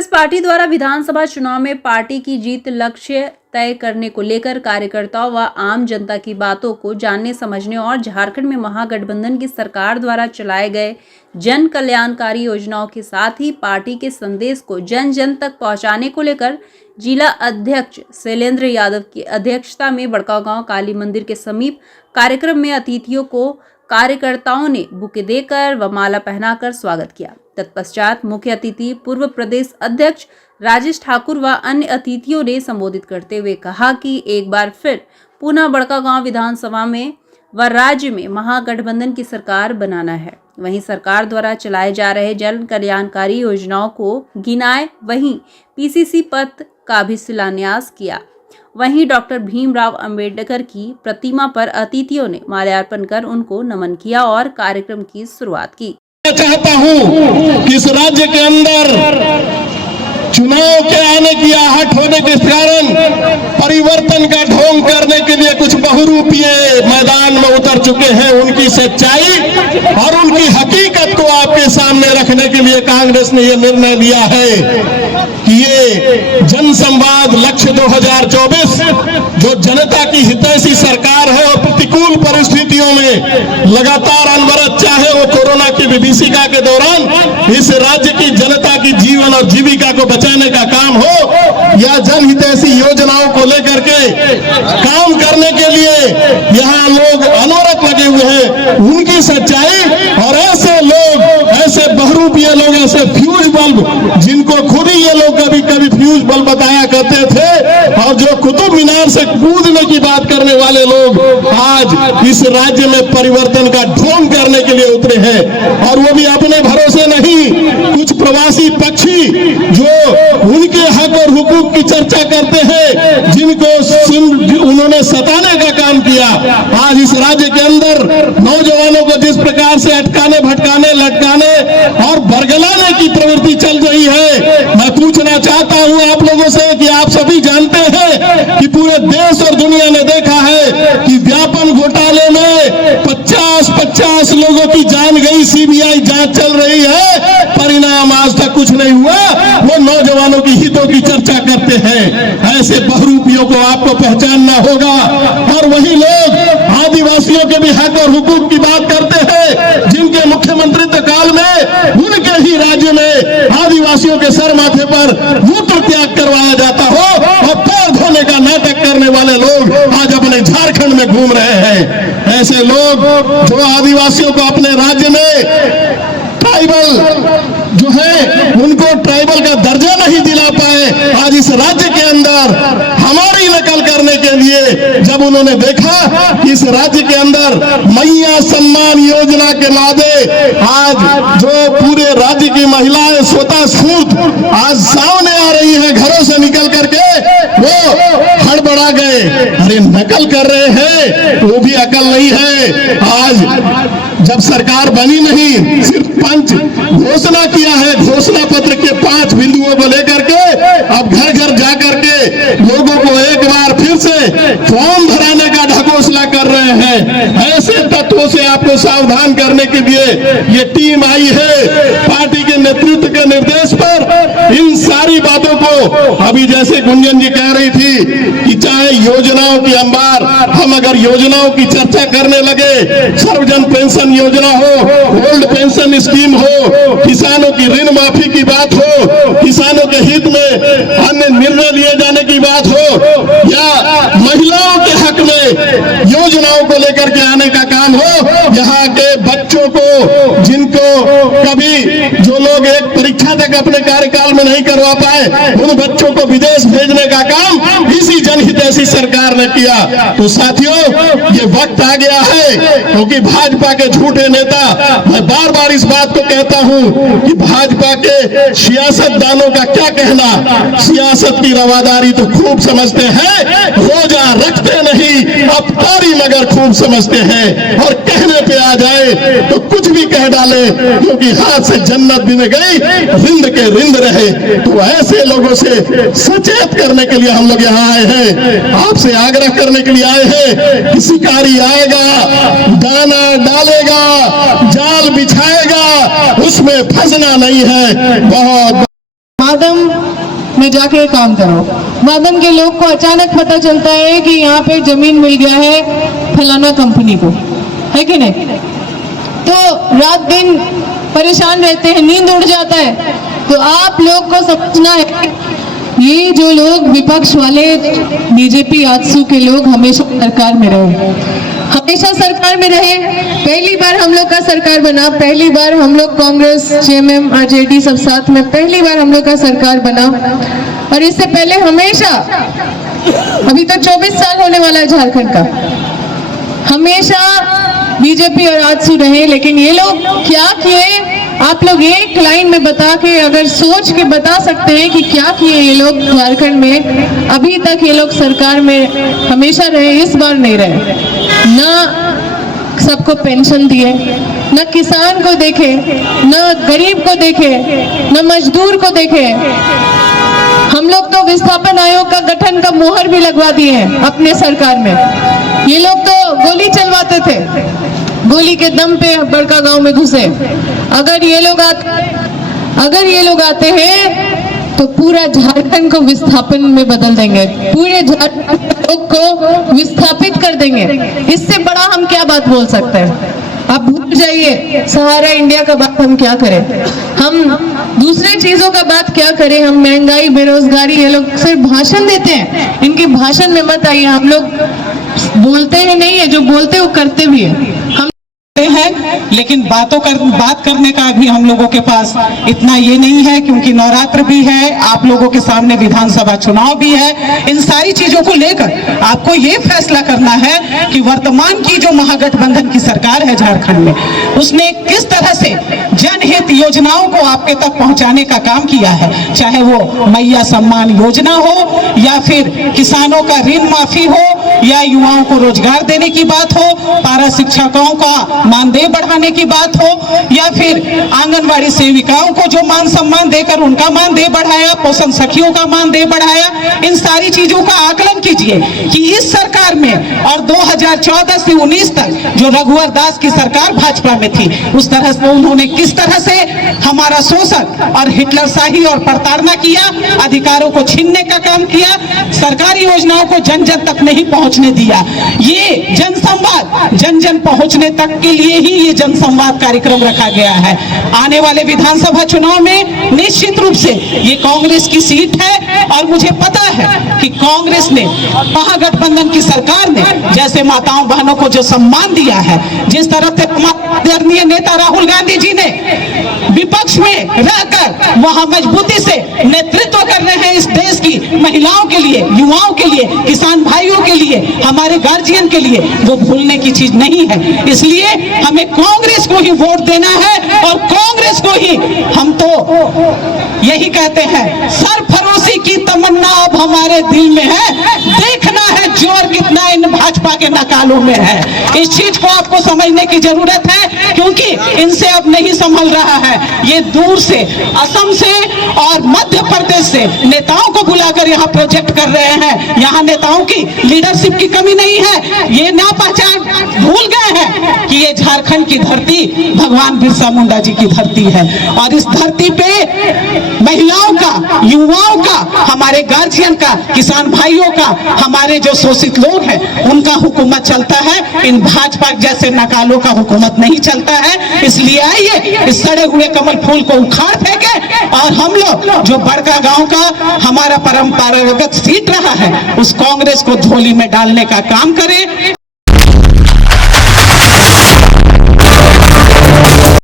Congress party द्वारा विधानसभा चुनाव में पार्टी की जीत लक्ष्य तय करने को लेकर कार्यकर्ताओं व आम जनता की बातों को जानने समझने और झारखंड में महागठबंधन की सरकार द्वारा चलाए गए जन कल्याणकारी योजनाओं के साथ ही पार्टी के संदेश को जन जन तक पहुंचाने को लेकर जिला अध्यक्ष शैलेंद्र यादव की अध्यक्षता में बड़कागांव काली मंदिर के समीप कार्यक्रम में अतिथियों को कार्यकर्ताओं ने बुके देकर व माला पहनाकर स्वागत किया। तत्पश्चात मुख्य अतिथि पूर्व प्रदेश अध्यक्ष राजेश ठाकुर व अन्य अतिथियों ने संबोधित करते हुए कहा कि एक बार फिर पुनः बड़कागांव विधानसभा में व राज्य में महागठबंधन की सरकार बनाना है। वहीं सरकार द्वारा चलाए जा रहे जन कल्याणकारी योजनाओं को गिनाए, वहीं पीसीसी पद का भी शिलान्यास किया। वहीं डॉक्टर भीमराव अंबेडकर की प्रतिमा पर अतिथियों ने माल्यार्पण कर उनको नमन किया और कार्यक्रम की शुरुआत की। चाहता हूं कि इस राज्य के अंदर चुनाव के आने की आहट होने के कारण परिवर्तन का ढोंग करने के लिए कुछ बहुरूपीय मैदान में उतर चुके हैं। उनकी सच्चाई और उनकी हकीकत को आपके सामने रखने के लिए कांग्रेस ने यह निर्णय लिया है कि ये जनसंवाद लक्ष्य 2024 जो जनता की हितैषी सरकार है और प्रतिकूल परिस्थितियों में लगातार अनवरत, चाहे वो कोरोना की विभीषिका के दौरान इस राज्य की जनता की जीवन और जीविका को बचाने का काम हो या जनहितैषी योजनाओं को लेकर के काम करने के लिए यहाँ लोग अनवरत लगे हुए हैं। उनकी सच्चाई और ऐसे लोग, ऐसे बहुरूपीय लोग, ऐसे फ्यूज बल्ब जिनको खुद ही ये लोग कभी कभी फ्यूज बल्ब बताया करते थे और जो कुतुब मीनार से कूदने की बात करने वाले लोग आज इस राज्य में परिवर्तन का ढोंग करने के लिए उतरे हैं। और वो भी अपने भरोसे नहीं, कुछ प्रवासी पक्षी जो उनके हक और हुकूक की चर्चा करते हैं, जिनको उन्होंने सताने का काम किया। आज इस राज्य के अंदर नौजवानों को जिस प्रकार से अटकाने, भटकाने, लटकाने और बरगलाने की प्रवृत्ति चल रही है, मैं पूछना चाहता हूं आप लोगों से कि आप सभी जानते हैं कि पूरे देश और दुनिया ने देखा है कि व्यापम घोटाले में 50 लोगों की जान गई, सीबीआई जांच चल रही है, परिणाम आज तक कुछ नहीं हुआ। वो नौजवानों की हितों की चर्चा करते हैं। ऐसे बहुरूपियों को आपको पहचानना होगा। और वही लोग आदिवासियों के भी हक और हुकूक की बात करते हैं, जिनके मुख्यमंत्रित्व काल में उनके ही राज्य में आदिवासियों के सर माथे पर मूत्र त्याग करवाया जाता हो और पैर धोने का नाटक करने वाले लोग आज अपने झारखंड में घूम रहे हैं। ऐसे लोग जो आदिवासियों को अपने राज्य में ट्राइबल जो है उनको ट्राइबल का दर्जा नहीं दिला पाए, आज इस राज्य के अंदर हमारी नकल करने के लिए जब उन्होंने देखा कि इस राज्य के अंदर मैया सम्मान योजना के नादे आज जो पूरे राज्य की महिलाएं स्वतः स्फूर्त आज सामने आ रही हैं, घरों से निकल करके वो हड़बड़ा गए। अरे नकल कर रहे हैं, वो भी अकल नहीं है। आज जब सरकार बनी नहीं, सिर्फ पंच घोषणा किया है, घोषणा पत्र के 5 बिंदुओं को लेकर के अब घर घर जाकर के लोगों को एक बार फिर से फॉर्म भराने का ढकोसला कर रहे हैं। ऐसे तत्वों से आपको सावधान करने के लिए ये टीम आई है। पार्टी के नेतृत्व के निर्देश पर इन सारी बातों को, अभी जैसे गुंजन जी कह रही थी कि चाहे योजनाओं की अंबार, हम अगर योजनाओं की चर्चा करने लगे, सर्वजन पेंशन योजना हो, ओल्ड पेंशन स्कीम हो, किसानों की ऋण माफी की बात हो, किसानों के हित में अन्य निर्णय लिए जाने की बात हो, या महिलाओं के हक में योजनाओं को लेकर के आने का काम हो, यहाँ के बच्चों को जिनको कभी जो लोग एक परीक्षा तक अपने कार्यकाल में नहीं करवा पाए, उन बच्चों को विदेश भेजने का काम इसी जनहितैषी सरकार ने किया। तो साथियों, ये वक्त आ गया है, क्योंकि भाजपा के झूठे नेता, मैं बार बार इस बात को कहता हूं कि भाजपा के सियासतदानों का क्या कहना, सियासत की रवादारी तो खूब समझते हैं, रोजा रखते नहीं, अफ्तारी मगर खूब समझते हैं, और कहने पे आ जाए तो कुछ भी कह डाले, क्योंकि हाथ से जन्नत भी न गई, रिंद के रिंद रहे। तो ऐसे लोगों से सचेत करने के लिए हम लोग यहाँ आए हैं, आपसे आग्रह करने के लिए आए हैं कि शिकारी आएगा, दाना डालेगा, जाल बिछाएगा, उसमें फंसना नहीं है। बहुत बादम में जाके काम करो। बादम के लोग को अचानक पता चलता है कि यहाँ पे जमीन मिल गया है फलाना कंपनी को, है कि नहीं? तो रात दिन परेशान रहते हैं, नींद उड़ जाता है। तो आप लोग को समझना है, ये जो लोग विपक्ष वाले बीजेपी आजसू के लोग हमेशा सरकार में रहे, हमेशा सरकार में रहे। पहली बार हम लोग का सरकार बना, पहली बार हम लोग कांग्रेस, जेएमएम, आरजेडी सब साथ में पहली बार हम लोग का सरकार बना। और इससे पहले हमेशा, अभी तो 24 साल होने वाला है झारखंड का, हमेशा बीजेपी और आजसू रहे। लेकिन ये लोग क्या किए, आप लोग एक लाइन में बता के, अगर सोच के बता सकते हैं कि क्या किए ये लोग झारखंड में? अभी तक ये लोग सरकार में हमेशा रहे, इस बार नहीं रहे। ना सबको पेंशन दिए, न किसान को देखे, न गरीब को देखे, न मजदूर को देखे। हम लोग तो विस्थापन आयोग का गठन का मोहर भी लगवा दिए हैं अपने सरकार में। ये लोग तो गोली चलवाते थे, गोली के दम पे बड़का गांव में घुसे। अगर ये लोग आते हैं तो पूरा झारखंड को विस्थापन में बदल देंगे, पूरे झारखंड को विस्थापित कर देंगे। इससे बड़ा हम क्या बात बोल सकते हैं? आप भूल जाइए सहारा इंडिया का बात हम क्या करें, हम दूसरे चीजों का बात क्या करें। हम महंगाई, बेरोजगारी, ये लोग सिर्फ भाषण देते हैं, इनके भाषण में मत आइए। हम लोग बोलते हैं नहीं है, जो बोलते हैं वो करते भी है। हम है, लेकिन बात करने का भी हम लोगों के पास इतना ये नहीं है, क्योंकि नवरात्र भी है, आप लोगों के सामने विधानसभा चुनाव भी है। इन सारी चीजों को लेकर आपको ये फैसला करना है कि वर्तमान की जो महागठबंधन की सरकार है झारखंड में, उसने किस तरह से जनहित योजनाओं को आपके तक पहुंचाने का काम किया है। चाहे वो मैया सम्मान योजना हो, या फिर किसानों का ऋण माफी हो, या युवाओं को रोजगार देने की बात हो, पारा शिक्षकों का मानदेय बढ़ाने की बात हो, या फिर आंगनवाड़ी सेविकाओं को जो मान सम्मान देकर उनका मानदेय बढ़ाया, पोषण सखियों का मानदेय बढ़ाया। इन सारी चीजों का आकलन कीजिए कि इस सरकार में और 2014 से 19 तक जो रघुवर दास की सरकार भाजपा में थी, उस तरह से उन्होंने किस तरह से हमारा शोषण और हिटलरशाही और प्रताड़ना किया, अधिकारों को छीनने का काम किया, सरकारी योजनाओं को जन जन तक नहीं पहुंचने दिया। ये जनसंवाद जन जन पहुंचने तक के लिए ही ये जनसंवाद कार्यक्रम रखा गया है। आने वाले विधानसभा चुनाव में निश्चित रूप से ये कांग्रेस की सीट है, और मुझे पता है कि कांग्रेस ने, महागठबंधन की सरकार ने जैसे माताओं बहनों को जो सम्मान दिया है, जिस तरह से आदरणीय नेता राहुल गांधी जी ने विपक्ष में रहकर वहां मजबूती से नेतृत्व कर रहे हैं इस देश की महिलाओं के लिए, युवाओं के लिए, किसान भाइयों के लिए, हमारे गार्जियन के लिए, वो भूलने की चीज नहीं है। इसलिए हमें कांग्रेस को ही वोट देना है, और कांग्रेस को ही हम तो यही कहते हैं, सरफरोशी की तमन्ना अब हमारे दिल में है, देखना है जोर कितना इन भाजपा के नकालों में है। इस चीज को आपको समझने की जरूरत है, क्योंकि इनसे अब नहीं संभल रहा है। ये दूर से, असम से और मध्य प्रदेश से नेताओं को बुलाकर यहाँ प्रोजेक्ट कर रहे हैं। यहाँ नेताओं की लीडरशिप की कमी नहीं है, ये ना पहचान भूल गए हैं कि ये झारखंड की धरती भगवान बिरसा मुंडा जी की धरती है, और इस धरती पे महिलाओं का, युवाओं का, हमारे गार्जियन का, किसान भाइयों का, हमारे जो शोषित लोग हैं उनका हुकूमत चलता है। इन भाजपा जैसे नकालों का हुकूमत नहीं चलता है। इसलिए आइए इस सड़े हुए कमल फूल को उखाड़ फेंके, और हम लोग जो बड़का गांव का हमारा परंपरागत सीट रहा है, उस कांग्रेस को झोली में डालने का काम करें।